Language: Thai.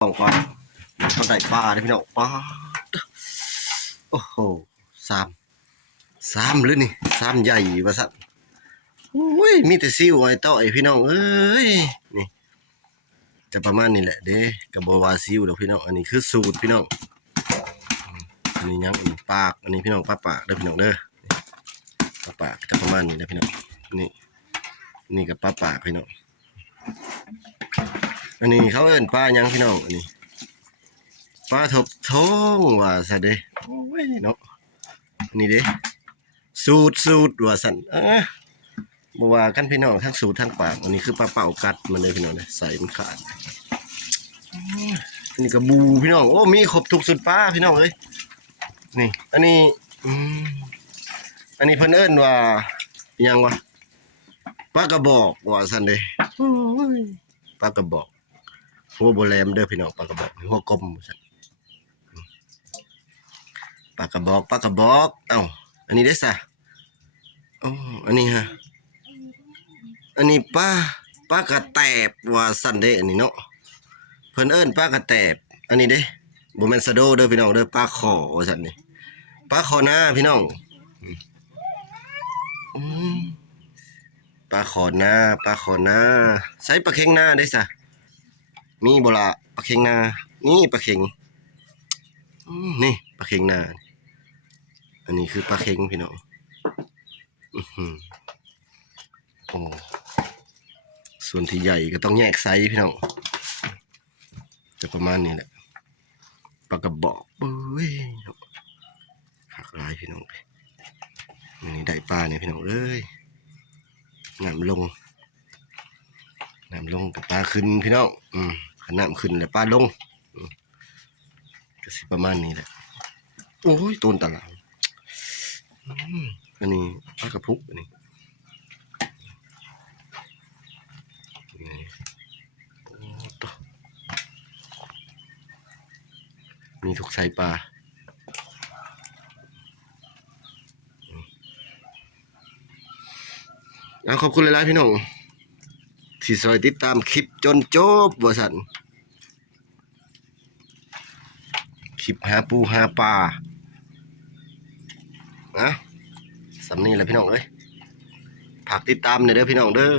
ของปลาเขาได้ปลาได้พี่น้องปลาโอ้โหสามหรือนี่สามใหญ่วะสัตว์โอ้ยมีแต่ซิวไอ้ต่อยพี่น้องเอ้ยนี่จะประมาณนี้แหละเด้กับบวาซิวเดี๋ยวพี่น้องอันนี้คือสูตรพี่น้องอันนี้ยังอันนี้ปากอันนี้พี่น้องปากเด้อพี่น้องเด้อปากจะประมาณนี้นะพี่น้องนี่กับปากพี่น้องอันนี้เขาเอิ้นปลายังพี่น้องอันนี้ปลาทบท้องว่าซะเด้โอ้ยเนาะนี่เด้สูตรว่าสั่นบ่ว่ากันพี่น้องทั้งสูตรทั้งปากอันนี้คือปลาเป่ากัดมันเลยพี่น้องใส่มันขาดอันนี้ก็บูพี่น้องโอ้มีครบทุกสูตรปลาพี่น้องเอ้ยนี่อันนี้อันนี้เพิ่นเอิ้นว่าอิหยังวะปลากระบอกว่าซั่นเด้โอ้ยปลากระบอกหัวบ่แหลมเด้อพี่น้องปลากระบอกหัวกลมว่าซั่นปลากระบอกเอ้าอันนี้เด้ซะโอ้อันนี้ฮะอันนี้ปลากระแตบว่าซั่นเด้อันนี้เนาะเพิ่นเอิ้นปลากระแตบอันนี้เด้บ่แม่นสะโดเด้อพี่น้องเด้อปลาขอว่าซั่นนี่ปลาขอนาพี่น้องปลาขอนาใส่ปลาเค็งนาได้ซะมีบ่ล่ะปลาเค็งนานี่ปลาเค็งนี่ปลาเค็งนาอันนี้คือปลาเค็งพี่น้องโอ้ส่วนที่ใหญ่ก็ต้องแยกไซส์พี่น้องจะประมาณนี้แหละปลากระบอกเบ้ยหักลายพี่น้องนี่ได้ปลาเนี่ยพี่น้องเอ้ยน้ำลงกับปลาขึ้นพี่น้องน้ำขึ้นแล้วปลาลงก็สิประมาณนี้แหละโอ้ยต้นตะหลังอันนี้ปลากระพุกอันนี้มีทุกไซส์ปลาขอบคุณหลายๆพี่น้องที่ซอยติดตามคลิปจนจบว่าสันคลิปหาปูหาปลาสำนี้แหละพี่น้องเอ้ยฝากติดตามหน่อยเด้อพี่น้องเด้อ